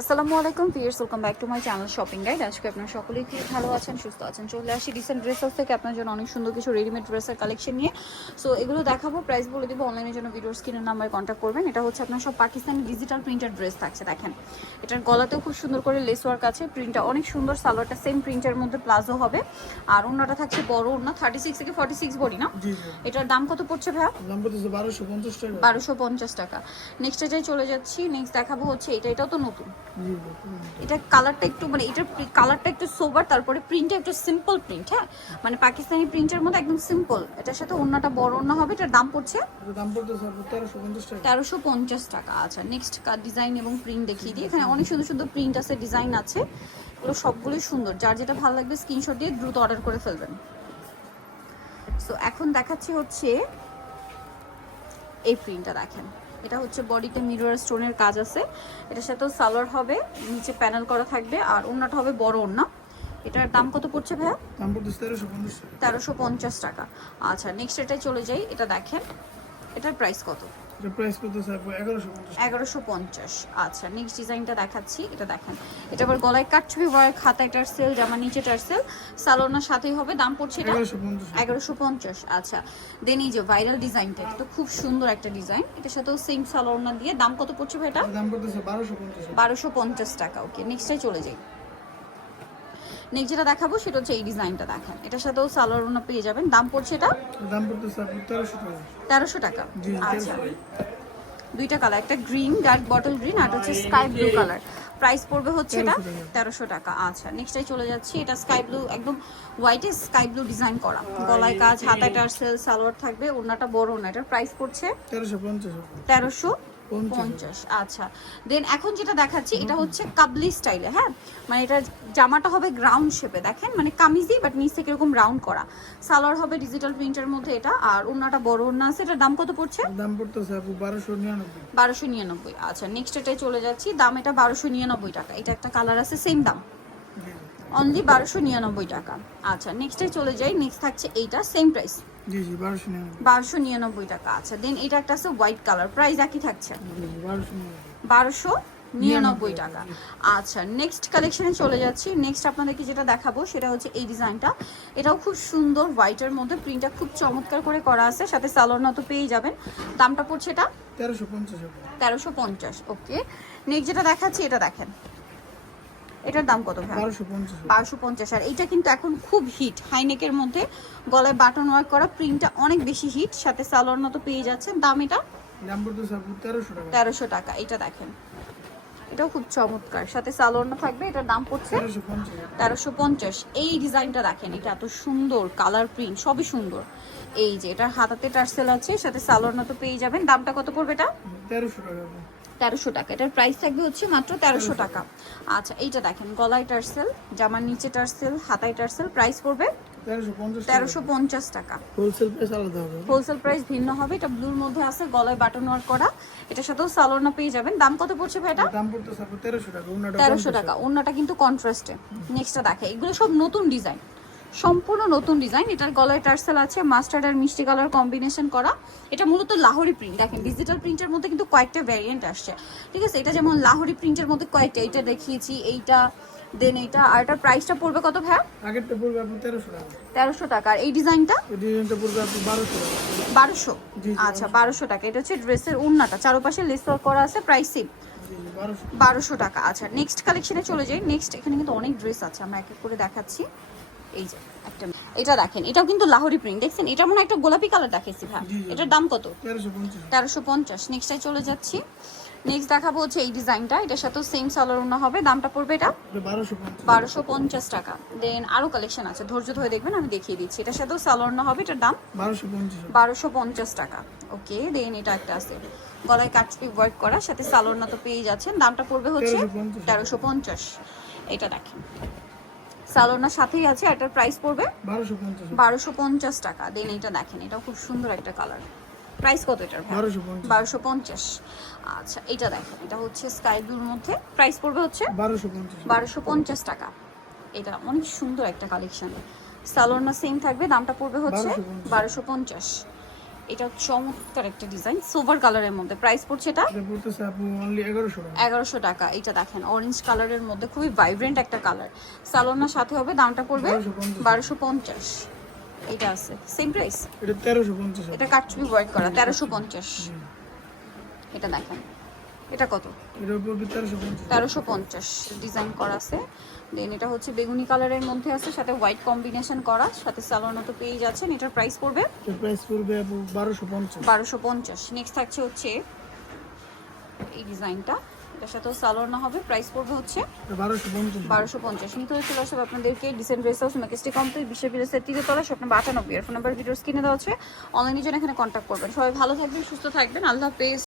আসসালামু আলাইকুম viewers welcome back to my channel shopping guide আজকে আপনারা সকলেই খুব ভালো আছেন সুস্থ আছেন? চলে আসি রিসেন্ট ড্রেসেস থেকে আপনার জন্য অনেক সুন্দর কিছু রেডিমেড ড্রেসের কালেকশন নিয়ে। সো এগুলো দেখাবো প্রাইস বলে দিব অনলাইনের জন্য ভিডিওর স্ক্রিনের নাম্বারে কন্ট্যাক্ট করবেন। এটা হচ্ছে আপনার সব পাকিস্তানি ডিজিটাল প্রিন্টেড ড্রেস থাকছে দেখেন। এটার গলাতেও খুব সুন্দর করে লেস ওয়ার্ক আছে প্রিন্টটা অনেক সুন্দর সালোয়ারটা সেম প্রিন্টের মধ্যে প্লাজো হবে। আর অন্যটা থাকছে বড় অন্য থার্টি সিক্স থেকে ফর্টি সিক্স বডি না এটার দাম কত পড়ছে ভাইয়া? বারোশো পঞ্চাশ টাকা। বারোশো পঞ্চাশ টাকা। নেক্সট এটাই চলে যাচ্ছি। নেক্সট দেখাবো হচ্ছে এটা এটাও তো নতুন। এটা কালারটা একটু মানে এটার কালারটা একটু সোবার তারপরে প্রিন্টটা একটু সিম্পল প্রিন্ট হ্যাঁ? মানে পাকিস্তানি প্রিন্টের মধ্যে একদম সিম্পল এটার সাথে অন্যটা বড় অন্য হবে এটার দাম পড়ছে তেরোশো পঞ্চাশ টাকা। আচ্ছা নেক্সট ডিজাইন এবং প্রিন্ট দেখিয়ে দিই। এখানে অনেক সুন্দর সুন্দর প্রিন্ট আছে ডিজাইন আছে। এগুলো সবগুলোই সুন্দর। যার যেটা ভালো লাগবে স্ক্রিনশট দিয়ে দ্রুত অর্ডার করে ফেলবেন। সো এখন দেখাচ্ছি হচ্ছে এই প্রিন্টটা দেখেন। এটা হচ্ছে বডিতে মিরর স্টোনের কাজ আছে। এটার সাথেও সালোয়ার হবে নিচে প্যানেল করা থাকবে আর ওনাটা হবে বড় ওনা এটার দাম কত পড়ছে ভাইয়া? দাম পড়ছে তেরোশো পঞ্চাশ টাকা। তেরোশো পঞ্চাশ টাকা। আচ্ছা নেক্সট এটাই চলে যাই এটা দেখেন। এটার প্রাইস কত? প্রাইস পঞ্চাশ আচ্ছা নেক্সট ডিজাইনটা দেখাচ্ছি। এটা দেখেন। এটা আবার গলায় কাটছবি ওয়ার খাতা এটার সেল জামা নিচে টার সেল সালোনার সাথেই হবে। দাম পড়ছে এটা এগারোশো পঞ্চাশ এগারোশো পঞ্চাশ আচ্ছা। দেন এই যে ভাইরাল ডিজাইনটা এটা তো খুব সুন্দর একটা ডিজাইন এটার সাথেও সেম সালোনা দিয়ে। দাম কত পড়ছে ভাই এটা? দাম পঞ্চাশ টাকা। ওকে নেক্সটে চলে যাই। নেক্সট যেটা দেখাবো সেটা হচ্ছে এই ডিজাইনটা দেখেন। এটার সাথেও সালোয়ার ওনা পেয়ে যাবেন। দাম পড়ছে এটা? দাম পড়তেছে আপনার তেরোশো টাকা। তেরোশো টাকা। জি আচ্ছা। দুইটা কালার একটা গ্রিন ডার্ক বটল গ্রিন আর হচ্ছে স্কাই ব্লু কালার প্রাইস পড়বে হচ্ছে এটা 1300 টাকা। তেরোশো টাকা। আচ্ছা নেক্সটাই চলে যাচ্ছি। এটা স্কাই ব্লু একদম হোয়াইটে স্কাই ব্লু ডিজাইন করা। গলায় কাজ হাতায় টার্সেল সালোয়ার থাকবে ওনাটা বড় না। এটার প্রাইস পড়ছে তেরোশো পঞ্চাশ। আচ্ছা। দেন এখন যেটা দেখাচ্ছি এটা হচ্ছে কাবলি স্টাইলে হ্যাঁ? মানে এটা জামাটা হবে গ্রাউন্ড শেপে দেখেন? মানে কামিজি বাট নিচ থেকে এরকম রাউন্ড করা। সালোয়ার হবে ডিজিটাল প্রিন্টের মধ্যে এটা আর ওনাটা বড় ওনা আছে এটার দাম কত পড়ছে? দাম পড়তেছে আপু বারোশো নিরানব্বই। বারোশো নিরানব্বই আচ্ছা। নেক্সট এটাই চলে যাচ্ছি দাম এটা বারোশো নিরানব্বই টাকা। এটা একটা কালার আছে সেম দাম। অনলি বারোশো নিরানব্বই টাকা। আচ্ছা নেক্সটে চলে যাই নেক্সট থাকছে এইটা সেম প্রাইস বারোশো নিরানব্বই। টাকা আচ্ছা দেন এটা একটা আছে হোয়াইট কালার প্রাইস একই থাকছে। বারোশো নিরানব্বই। টাকা। আচ্ছা নেক্সট কালেকশনে চলে যাচ্ছি। নেক্সট আপনাদেরকে যেটা দেখাবো সেটা হচ্ছে এই ডিজাইনটা এটাও খুব সুন্দর হোয়াইটের মধ্যে। প্রিন্টটা খুব চমৎকার করে করা আছে। সাথে সালোয়ার মতো পেয়ে যাবেন। দামটা পড়ছে এটা? তেরোশো পঞ্চাশ তেরোশো পঞ্চাশ ওকে নেক্সট যেটা দেখাচ্ছি এটা দেখেন। এটার দাম কত ভাই? বারোশো পঞ্চাশ। আর এইটা কিন্তু এখন খুব হিট হাইনেকের মধ্যে। গলায় বাটন ওয়ার্ক করা প্রিন্টটা অনেক বেশি হিট সাথে সালোয়ার মতো পেয়ে যাচ্ছেন দাম এটা তেরোশো টাকা। এটা দেখেন। এটাও খুব চমৎকার। সাথে সালোয়ার থাকবে এটার দাম পড়ছে তেরোশো পঞ্চাশ। এই ডিজাইনটা দেখেন এটা এত সুন্দর কালার প্রিন্ট সবই সুন্দর। এই যে এটার হাতাতে টার্সেল আছে সাথে সালোয়ার মতো পেয়ে যাবেন। দামটা কত পড়বে এটা? তেরোশো টাকা। তেরোশো টাকা। এটার প্রাইস থাকবে হচ্ছে মাত্র তেরোশো টাকা। আচ্ছা এইটা দেখেন গলায় টার্সেল জামার নিচে টার্সেল হাতায় টার্সেল প্রাইস পড়বে তেরোশো পঞ্চাশ টাকা। হোলসেল প্রাইস ভিন্ন হবে এটা ব্লুর মধ্যে আছে গলায় বাটন করা। এটার সাথেও সালোয়ার পেয়ে যাবেন। দাম কত পড়ছে ভাই এটা? তেরোশো টাকা অন্যটা তেরোশো টাকা। অন্যটা কিন্তু কন্ট্রাস্টে নেক্সটটা দেখে এগুলো সব নতুন ডিজাইন সম্পূর্ণ নতুন ডিজাইন। এটার গলায় টার্সেল আছে মাস্টার্ড আর মিষ্টি কালার কম্বিনেশন করা। এটা মূলত লাহোরি প্রিন্ট। দেখেন ডিজিটাল প্রিন্টের মধ্যে কিন্তু কয়েকটা ভ্যারিয়েন্ট আসছে। ঠিক আছে এটা যেমন লাহোরি প্রিন্টের মধ্যে কয়েকটা এইটা দেখিয়েছি এইটা দেন এইটা। আর এটার প্রাইসটা পড়বে কত ভাইয়া? আগেরটা পড়বে আপনি তেরোশো টাকা। তেরোশো টাকা। আর এই ডিজাইনটা? এই ডিজাইনটা পড়বে আপনি বারোশো টাকা। বারোশো? জি, জি, আচ্ছা বারোশো। টাকা। এটা হচ্ছে ড্রেসের উন্নাটা। চারপাশে লেস ওয়ার্ক করা আছে প্রাইস সেম জি জি বারোশো। বারোশো টাকা। আচ্ছা নেক্সট কালেকশনে চলে যাই। নেক্সট এখানে কিন্তু অনেক ড্রেস আছে। আমরা এক এক করে দেখাচ্ছি। এই যে একটা এটা দেখেন এটাও কিন্তু লাহোরি প্রিন্ট দেখছেন? এটা মনে একটা গোলাপি কালার দেখাচ্ছি ভাই। এটার দাম কত? তেরোশো পঞ্চাশ। তেরোশো চলে যাচ্ছি। নেক্সট দেখাবো হচ্ছে এই ডিজাইনটা এটার সাথেও সেম সালোয়ার ওনা হবে। দামটা পড়বে এটা? বারোশো পঞ্চাশ। টাকা। দেন আরও কালেকশন আছে। ধৈর্য ধরে দেখবেন আমি দেখিয়ে দিচ্ছি। এটার সাথেও সালোয়ার ওনা হবে। এটার দাম? বারোশো পঞ্চাশ টাকা। ওকে দেন এটা একটা আছে। গলায় কাটপি ওয়ার্ক করা। সাথে সালোয়ার না তো পেয়ে যাচ্ছেন। দামটা পড়বে হচ্ছে তেরোশো পঞ্চাশ। এটা দেখেন। সালোয়ার সাথেই আছে এটার প্রাইস পড়বে বারোশো পঞ্চাশ। টাকা। দেন এটা দেখেন এটাও খুব সুন্দর একটা কালার প্রাইস কত এটার বারোশো পঞ্চাশ। আচ্ছা এটা দেখেন এটা হচ্ছে স্কাই ব্লুর মধ্যে। প্রাইস পড়বে হচ্ছে বারোশো পঞ্চাশ। টাকা। এটা অনেক সুন্দর একটা কালেকশন সালোয়ার না সেম থাকবে দামটা পড়বে হচ্ছে বারোশো পঞ্চাশ। এটা চমৎকার একটা ডিজাইন সোভার কালারের মধ্যে। প্রাইস পড়ছে এটা এগারোশো টাকা। এটা দেখেন অরেঞ্জ কালারের মধ্যে খুবই ভাইব্রেন্ট একটা কালার সালোনার সাথে হবে দামটা পড়বে বারোশো পঞ্চাশ। এটা আছে সেম প্রাইস এটা তেরোশো পঞ্চাশ এটা কাটছবি ওয়ার্ক করা তেরোশো পঞ্চাশ। এটা দেখেন। এটা কত? তেরোশো পঞ্চাশ। ডিজাইন করা আছে। দেন এটা হচ্ছে বেগুনি কালারের মধ্যে আছে সাথে হোয়াইট কম্বিনেশন করা সাথে সালোয়ার তো পেয়ে যাচ্ছেন এটার প্রাইস পড়বে? প্রাইস পড়বে বারোশো পঞ্চাশ। বারোশো পঞ্চাশ। নেক্সট থাকছে হচ্ছে এই ডিজাইনটা। এটার সাথেও সালোয়ার না হবে প্রাইস পড়বে হচ্ছে বারোশো পঞ্চাশ। নিতে হয়ে চলে আসবে আপনাদেরকে ডিসেন্ট ড্রেস হাউস মেকেস্টি কমপ্লিট বিশ্ব বিলেসের তিরে তলা স্বপ্ন আটানব্বই এর ফোন নাম্বার ভিডিওস কিনে দেওয়া হচ্ছে অনলাইনের জন্য এখানে কন্ট্যাক্ট করবেন। সবাই ভালো থাকবেন সুস্থ থাকবেন। আল্লাহ হাফেজ।